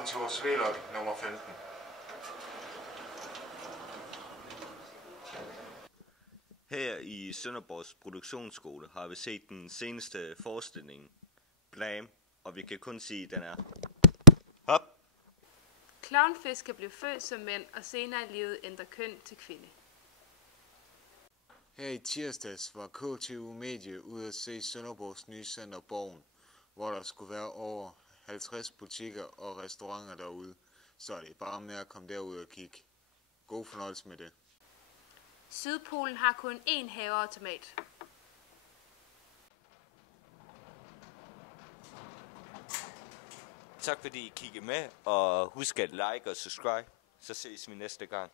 Velkommen til vores V-log nummer 15. Her i Sønderborgs Produktionsskole har vi set den seneste forestilling, Blam, og vi kan kun sige, at den er hop. Klovnfisk kan blive født som mænd og senere i livet ændre køn til kvinde. Her i tirsdags var KTU Medie ude at se Sønderborgs nye center Borgen, hvor der skulle være over 50 butikker og restauranter derude, så det er bare med at komme derud og kigge. God fornøjelse med det. Sydpolen har kun én haveautomat. Tak fordi I kiggede med, og husk at like og subscribe, så ses vi næste gang.